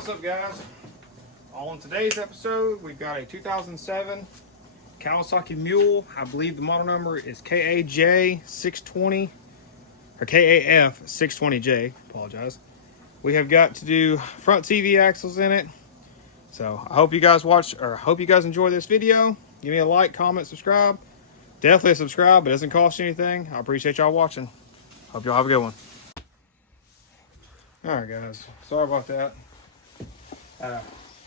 What's up, guys? On today's episode, we've got a 2007 Kawasaki Mule. I believe the model number is KAJ620 or KAF620J. Apologize. We have got to do front TV axles in it. So I hope you guys enjoy this video. Give me a like, comment, subscribe. Definitely subscribe. It doesn't cost you anything. I appreciate y'all watching. Hope y'all have a good one. All right, guys. Sorry about that.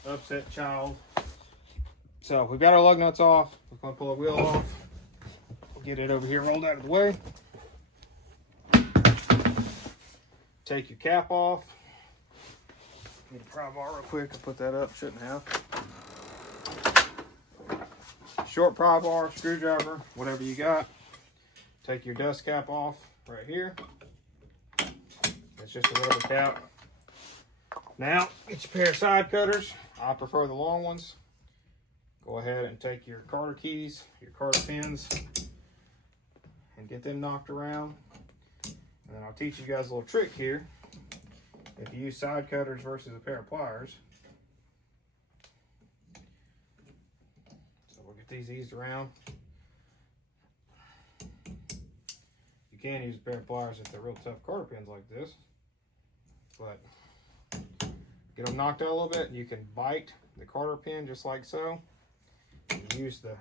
Upset child. So we've got our lug nuts off. We're going to pull the wheel off. We'll get it over here rolled out of the way. Take your cap off. Get a pry bar real quick. I'll put that up. Shouldn't have. Short pry bar, screwdriver, whatever you got. Take your dust cap off right here. It's just a rubber cap. Now, get your pair of side cutters. I prefer the long ones. Go ahead and take your Carter keys, your Carter pins, and get them knocked around. And then I'll teach you guys a little trick here. If you use side cutters versus a pair of pliers. So we'll get these eased around. You can use a pair of pliers if they're real tough Carter pins like this. But get them knocked out a little bit, and you can bite the Carter pin just like so. And use the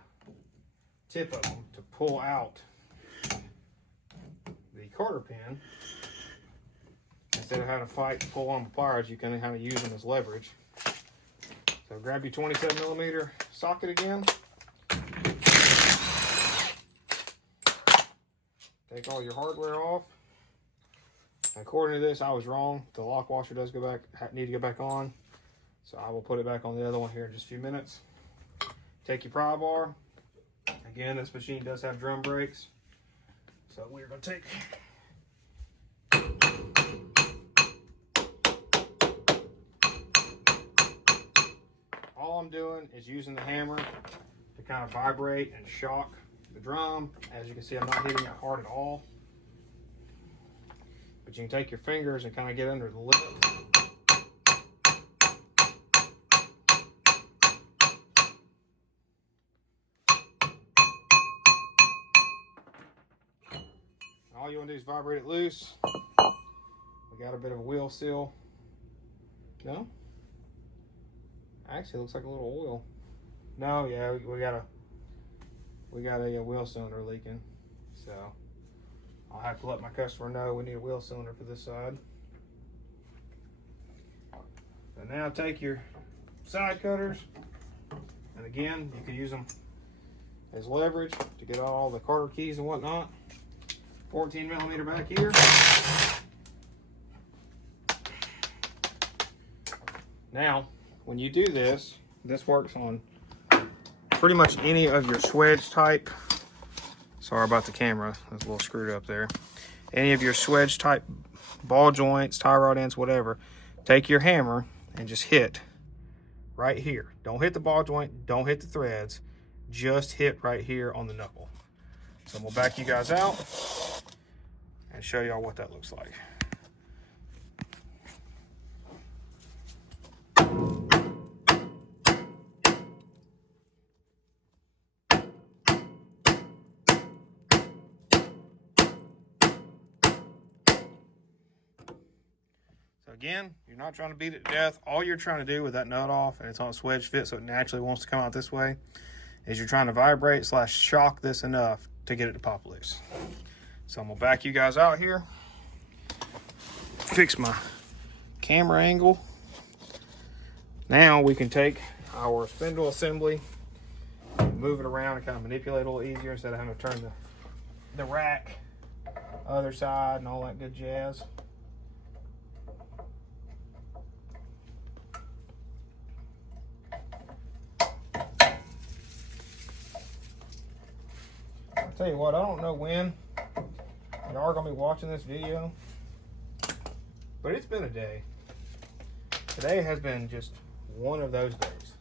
tip of them to pull out the Carter pin. Instead of having to fight to pull on the pliers, you can kind of use them as leverage. So grab your 27mm socket again. Take all your hardware off. According to this, I was wrong. The lock washer does need to go back on. So I will put it back on the other one here in just a few minutes. Take your pry bar. Again, this machine does have drum brakes. So we're going to take all I'm doing is using the hammer to kind of vibrate and shock the drum. As you can see, I'm not hitting it hard at all. But you can take your fingers and kind of get under the lip. All you want to do is vibrate it loose. We got a bit of a wheel seal. No? Actually, it looks like a little oil. No, yeah, we got a wheel cylinder leaking. So I'll have to let my customer know we need a wheel cylinder for this side. So now take your side cutters, and again, you can use them as leverage to get all the Carter keys and whatnot. 14mm back here. Now, when you do this, this works on pretty much any of your swedge type. Sorry about the camera, it's a little screwed up there. Any of your swedge type ball joints, tie rod ends, whatever. Take your hammer and just hit right here. Don't hit the ball joint, don't hit the threads. Just hit right here on the knuckle. So we'll back you guys out and show y'all what that looks like. So again, you're not trying to beat it to death. All you're trying to do with that nut off, and it's on a swedge fit so it naturally wants to come out this way, is you're trying to vibrate / shock this enough to get it to pop loose. So I'm gonna back you guys out here. Fix my camera angle. Now we can take our spindle assembly and move it around and kind of manipulate it a little easier instead of having to turn the rack other side and all that good jazz. I'll tell you what, I don't know when y'all are gonna be watching this video, but it's been a day. Today has been just one of those days.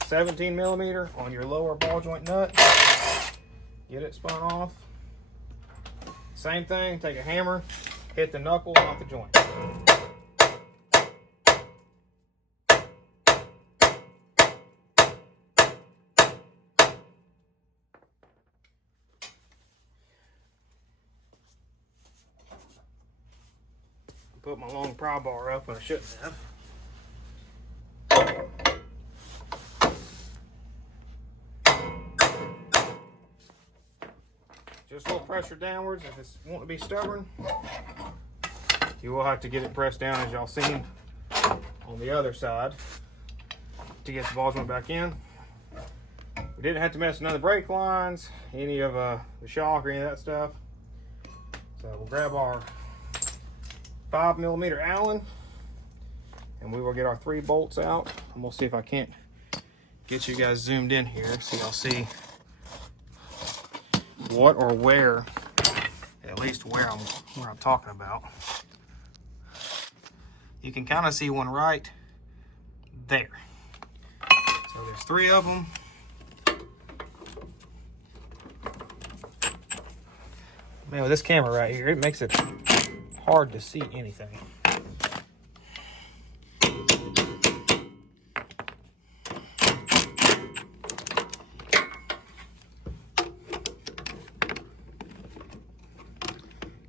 17mm on your lower ball joint nut. Get it spun off. Same thing, take a hammer, hit the knuckle, not the joint. put my long pry bar up when I shouldn't have. Just a little pressure downwards if it's wanting to be stubborn. You will have to get it pressed down, as y'all seen on the other side, to get the ball joint back in. We didn't have to mess with none of the brake lines, any of the shock or any of that stuff. So we'll grab our 5mm Allen and we will get our 3 bolts out, and we'll see if I can't get you guys zoomed in here so y'all see what or where, at least where I'm talking about. You can kind of see one right there. So there's 3 of them. Man, with this camera right here, it makes it hard to see anything.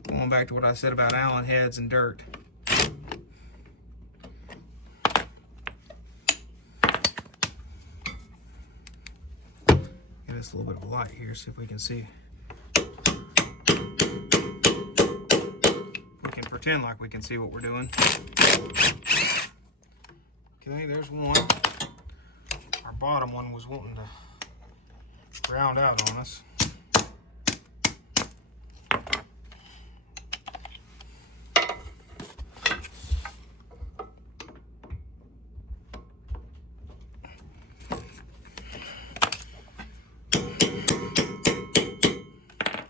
Going back to what I said about Allen heads and dirt. Give us a little bit of light here, see if we can see. We can pretend like we can see what we're doing. Okay, there's one. Our bottom one was wanting to round out on us.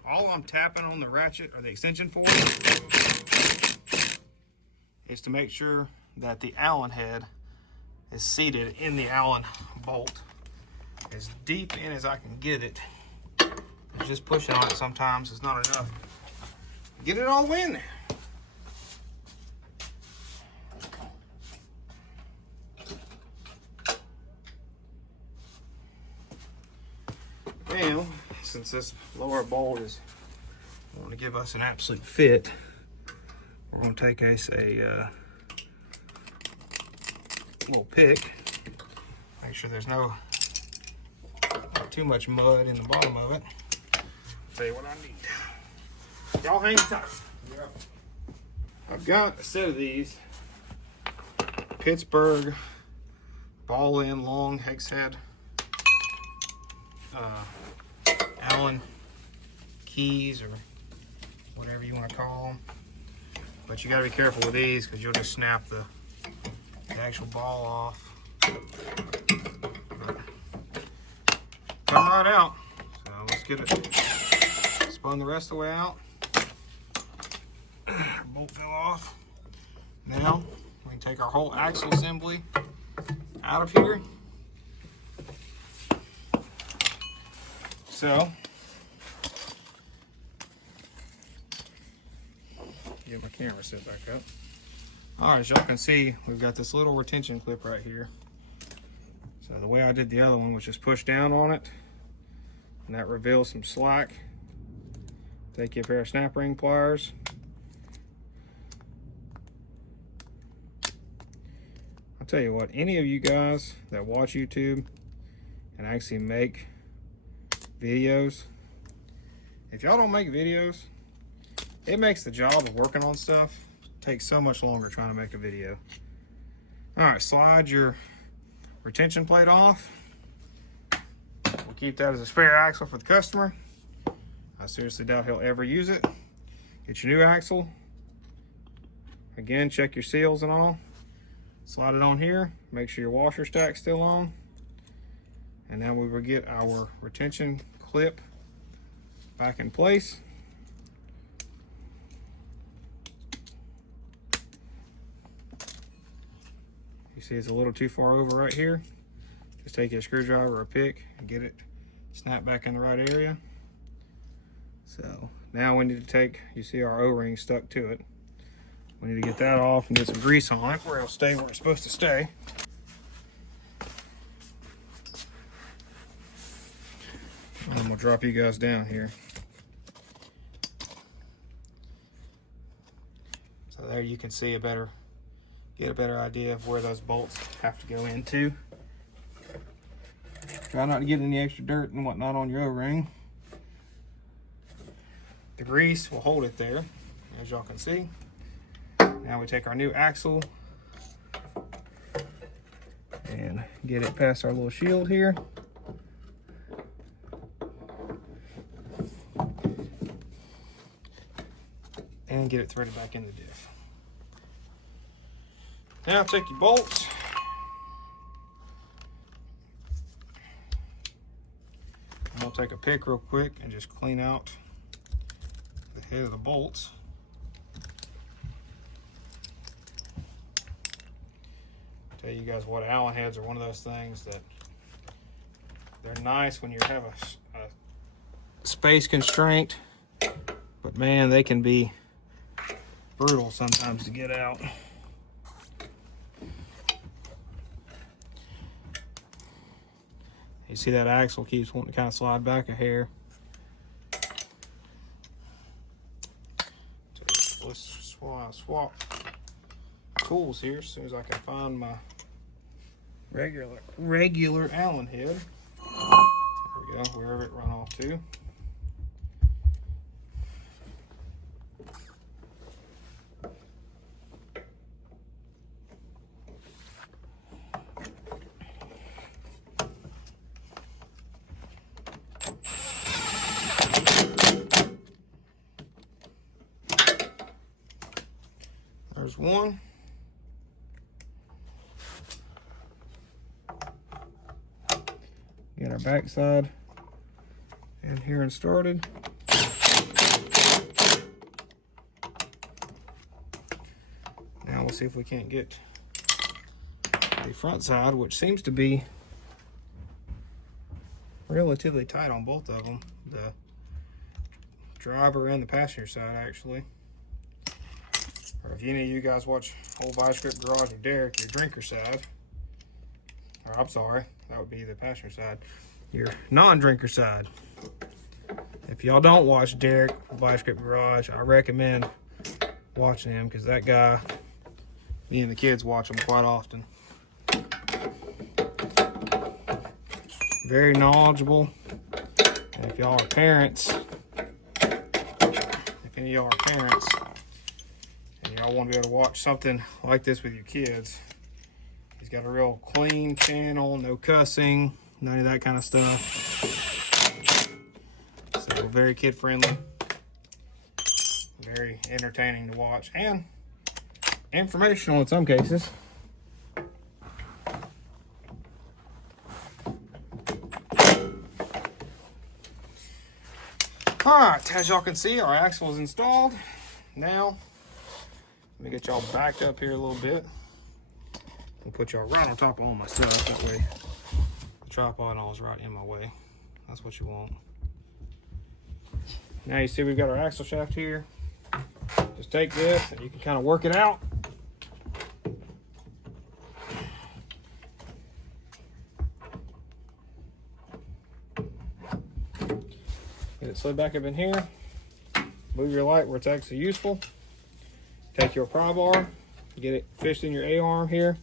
All I'm tapping on the ratchet or the extension for is to make sure that the Allen head is seated in the Allen bolt as deep in as I can get it. Just pushing on it sometimes is not enough. Get it all the way in there. Now, since this lower bolt is wanting to give us an absolute fit, we're going to take us a little pick, make sure there's not too much mud in the bottom of it. I'll tell you what I need. Y'all hang tight. I've got a set of these Pittsburgh ball end long hex head Allen keys, or whatever you want to call them, but you got to be careful with these because you'll just snap the actual ball off. Come right out. So let's get it spun the rest of the way out. Bolt fell off. Now we can take our whole axle assembly out of here. So, get my camera set back up. All right, as y'all can see, we've got this little retention clip right here. So the way I did the other one was just push down on it, and that reveals some slack. Take you a pair of snap ring pliers. I'll tell you what, any of you guys that watch YouTube and actually make videos, if y'all don't make videos, it makes the job of working on stuff take so much longer trying to make a video. All right, slide your retention plate off. We'll keep that as a spare axle for the customer. I seriously doubt he'll ever use it. Get your new axle. Again, check your seals and all. Slide it on here. Make sure your washer stack's still on. And now we will get our retention clip back in place. You see it's a little too far over right here. Just take a screwdriver or a pick and get it snapped back in the right area. So now we need to take, you see our O-ring stuck to it. We need to get that off and get some grease on it where it'll stay where it's supposed to stay. I'm gonna drop you guys down here. So There you can see get a better idea of where those bolts have to go into. Try not to get any extra dirt and whatnot on your O-ring. The grease will hold it there, as y'all can see. Now we take our new axle and get it past our little shield here. And get it threaded back in the diff. Now take your bolts. And we'll take a pick real quick and just clean out the head of the bolts. Tell you guys what, Allen heads are one of those things that they're nice when you have a space constraint, but man, they can be brutal sometimes to get out. You see that axle keeps wanting to kind of slide back a hair. So let's swap tools here as soon as I can find my regular Allen head. There we go, wherever it run off to. There's one. Get our backside in here and started. Now we'll see if we can't get the front side, which seems to be relatively tight on both of them. The driver and the passenger side, actually. Or if any of you guys watch old Vice Grip Garage with Derek, your drinker side, or I'm sorry, that would be the passenger side, your non-drinker side. If y'all don't watch Derek Vice Grip Garage, I recommend watching him, because that guy, me and the kids watch him quite often. Very knowledgeable. And if y'all are parents, if any of y'all are parents, and y'all want to be able to watch something like this with your kids, he's got a real clean channel, no cussing, none of that kind of stuff. So very kid friendly, very entertaining to watch, and informational in some cases. Alright, as y'all can see, our axle is installed. Now, let me get y'all backed up here a little bit and put y'all right on top of all my stuff. That way the tripod all is right in my way. That's what you want. Now you see we've got our axle shaft here. Just take this and you can kind of work it out. Get it slid back up in here. Move your light where it's actually useful. Take your pry bar, get it fished in your A-arm here,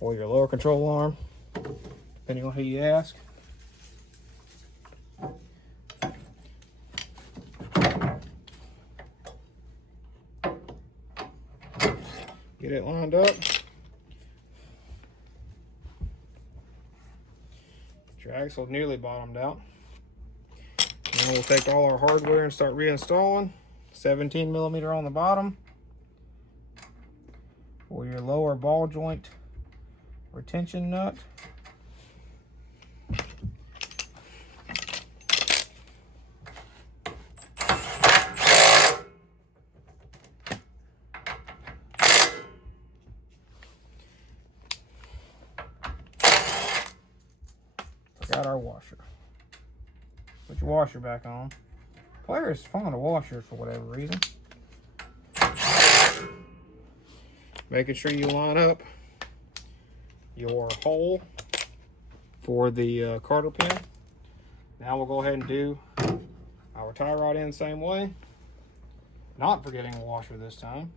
or your lower control arm, depending on who you ask. Get it lined up. Your axle nearly bottomed out. Now we'll take all our hardware and start reinstalling. 17 millimeter on the bottom for your lower ball joint retention nut. Forgot our washer. Put your washer back on. Players fond of washers for whatever reason. Making sure you line up your hole for the carter pin. Now we'll go ahead and do our tie rod in the same way. Not forgetting a washer this time.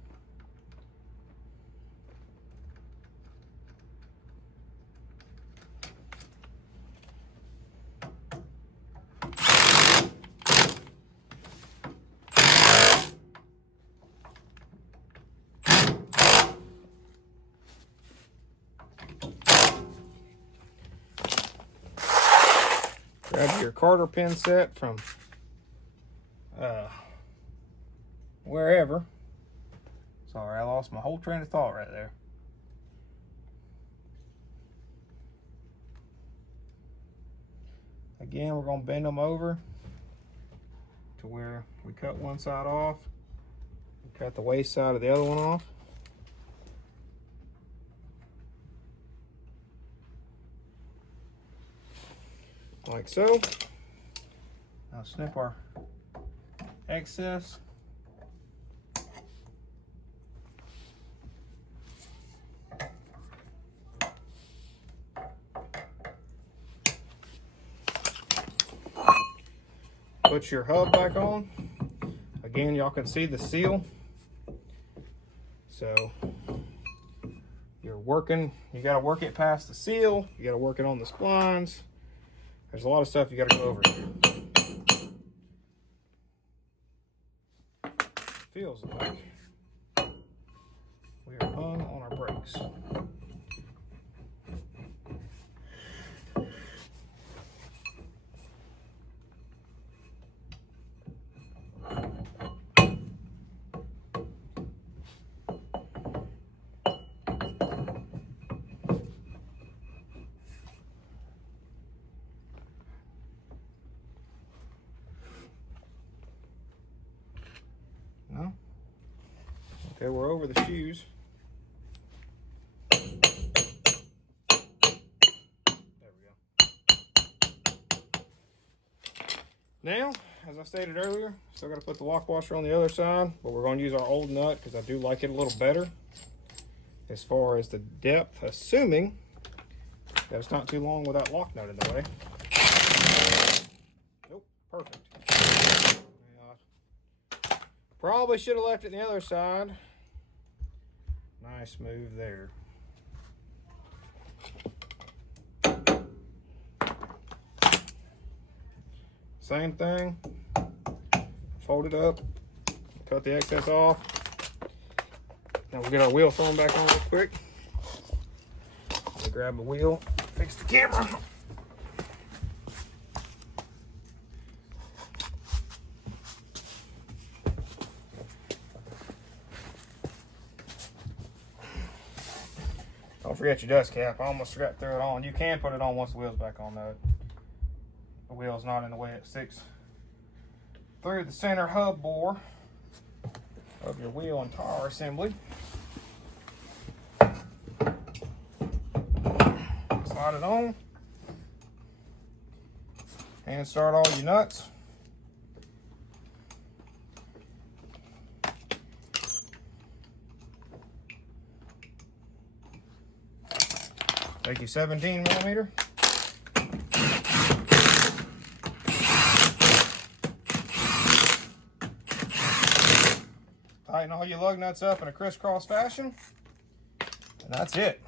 Grab your Carter pin set from wherever. Sorry, I lost my whole train of thought right there. Again, we're going to bend them over to where we cut one side off, cut the waste side of the other one off. Like so. Now snip our excess. Put your hub back on. Again, y'all can see the seal. So you're working, you got to work it past the seal. You got to work it on the splines. There's a lot of stuff you got to go over here. Feels like we are hung on our brakes. No? Okay, we're over the shoes. There we go. Now, as I stated earlier, still got to put the lock washer on the other side, but we're going to use our old nut because I do like it a little better as far as the depth, assuming that it's not too long with that lock nut in the way. Nope, perfect. Probably should have left it on the other side. Nice move there. Same thing. Fold it up. Cut the excess off. Now we'll get our wheel thrown back on real quick. Let me grab the wheel, fix the camera. Don't forget your dust cap. I almost forgot to throw it on. You can put it on once the wheel's back on though. The wheel's not in the way, it sticks through the center hub bore of your wheel and tire assembly. Slide it on. And start all your nuts. Take your 17 millimeter. Tighten all your lug nuts up in a crisscross fashion. And that's it.